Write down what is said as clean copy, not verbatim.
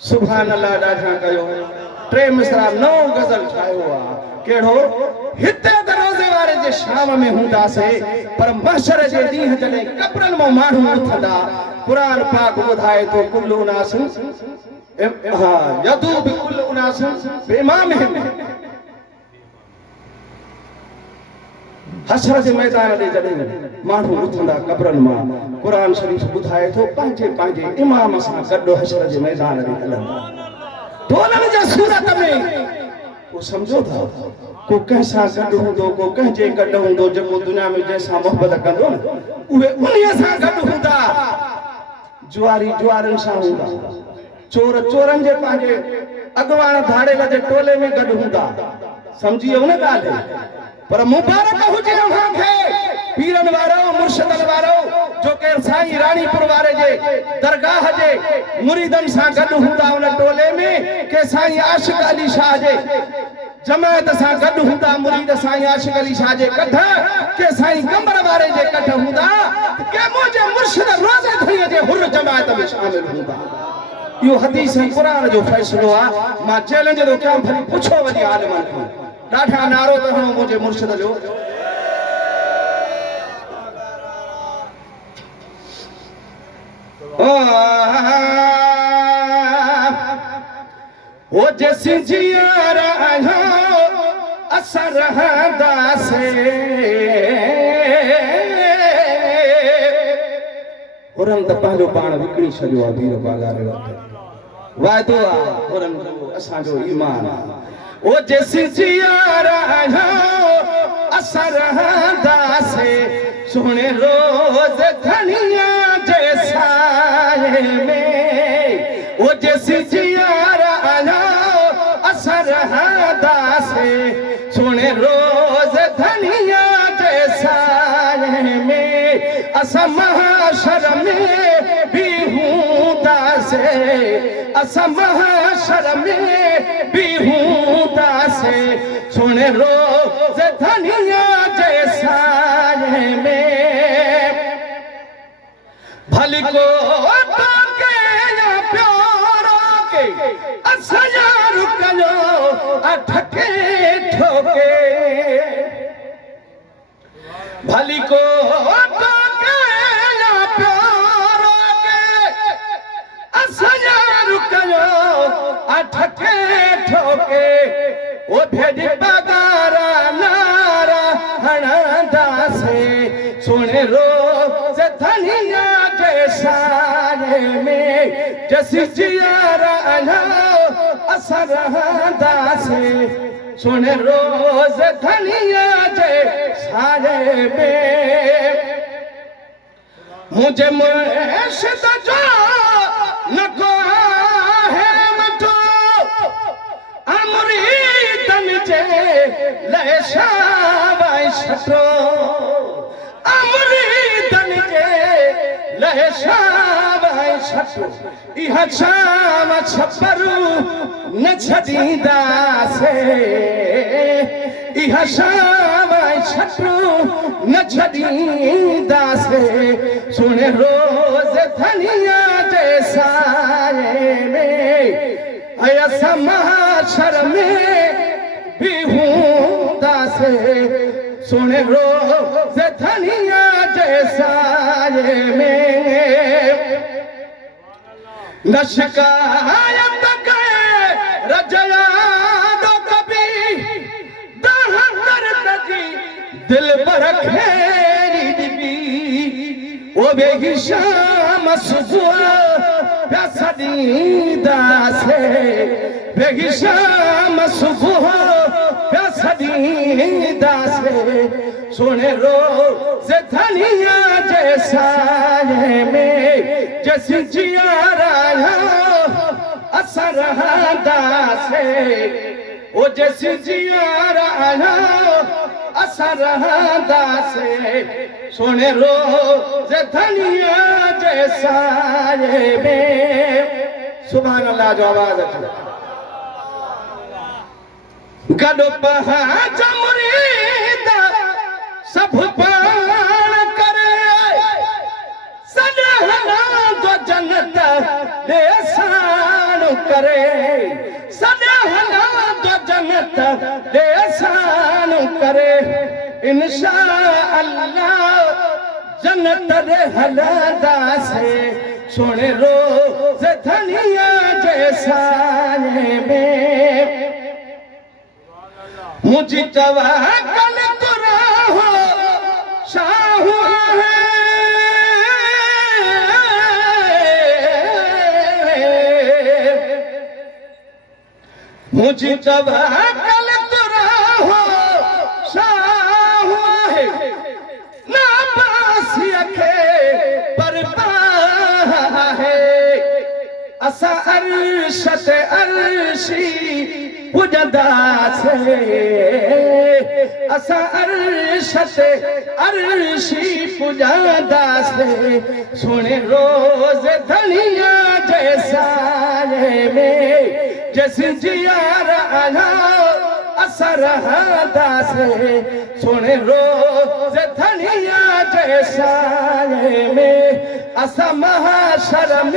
सुभान अल्लाह ॾाढा कयो टे मिसरा नओं गज़ल ठाहियो आहे कहिड़ो हिते त रोज़े वारे जे शाम में हूंदासीं पर महशर जे ॾींहुं जॾहिं कब्रनि मां माण्हू उथंदा क़ुरान पाक ॿुधाए थो कुल्लु उनास हा यदू बि कुल्लु उनास बिइमामिहिम हशर जे मैदान ते जॾहिं माण्हू उथंदा कब्रनि मां क़ुरान शरीफ़ ॿुधाए थो पंहिंजे पंहिंजे इमाम सां गॾु हशर जे मैदान ते हलंदा दोननि जे सूरत में को समझो था को कैसा गॾु हूंदो को कंहिंजे गॾु हूंदो जेको दुनिया में जंहिंसां मोहबत कंदो न उहे उन्हीअ सां गॾु हूंदा जुआरी जुआरनि सां हूंदा चोर चोरनि जे पंहिंजे अॻवान धाड़ेल जे टोले में गॾु हूंदा समझी वियो न ॻाल्हि पर मुबारक हुजे अव्हांखे पीरनि वारो मुर्शिदनि वारो जो के साईं राणीपुर वारे जे दरगाह जे मुरीदनि सां गॾु हूंदा उन टोले में के साईं आशिक़ अली शाह जे जमायत सां गॾु हूंदा मुरीद साईं आशिक़ अली शाह जे कठ के साईं कमर वारे जे कठ हूंदा के मुंहिंजे मुर्शिद रोज़े धुरीअ जे हुर जमायत में शामिल हूंदा इहो हदीस ऐं क़ुरान जो फ़ैसिलो आहे मां चैलेंज थो कयां भली पुछो वञी आलिमनि खां ॾाढा नारो त हणो मुंहिंजे मुर्शिद जो ओ जैसी जियारा असर रहंदासे हुरन त पंहिंजो पाण विकिणी छॾियो आहे भीड़ बाज़ार वाइदो आहे हुरन असांजो ईमान ओ जैसी जियारा असर रहंदासे सुहिणे रोज़ धनिया जे साए में ओ जैसी जियारा असर रहंदासे सुहिणे रोज़ धनिया जे साए में असां महशर में भी हूंदासे असां महशर में भी हूंदासे सुहिणे रोज़ धनिया जे साए में भली को के या प्यारा के असां रुकलो अठके ठोके भली को के या प्यारा के असां रुकलो अठके ठोके ओ भेड़ बगारा नारा हणंदासे सुहिणे रोज़ धनिया जे साए में जैसी जियारा असां रहंदासे सुहिणे रोज़ धनिया जे साए में मुंहिंजे मुर्शिद जो लॻो आहे मथो मुरीदनि जे लाइ शाबाश छटो मुरीदनि जे लाइ शाबाश छटो इहा शाम छपरू न छॾींदासे इहा शाम छटरू न छॾींदासे सुहिणे रोज़ धनिया जे साए में असां महशर में भी हूंदासे सुहिणे रोज़ धनिया जे साए में न शिकायत कए रजया दो कभी दहर जी दिल पर खेरी दी ओ बेगी शाम सुबह प्यासा दीदासे बेगी शाम सुबह प्यासा दीदासे सुहिणे रोज़ धनिया जे साए में जैसी जियारा असां रहंदासे ओ जैसी जियारा असां रहंदासे सुहिणे रोज़ धनिया जे साए में सुभान अल्लाह जो आवाज़ अचे गॾु पहाज मुरीद सभु पाण करे सॾहना जो जन्नत ॾे साण करे सदा हला जो जन्नत दे सान करे इंशा अल्लाह जन्नत दे हलादा से सोने रोज धनिया जैसा में मुझे तवक्कल करो हो शाह है मुझे तवक्कल करो हो शाह है ना पास रखे पर है असा अर्शत अर्शी पुजदा से असा अर्शत अर्शी पुजदा से सुने रोज धनिया जैसा में जैसे जियार आया असर हादा से सुने रोज धनिया जैसा में असा महाशर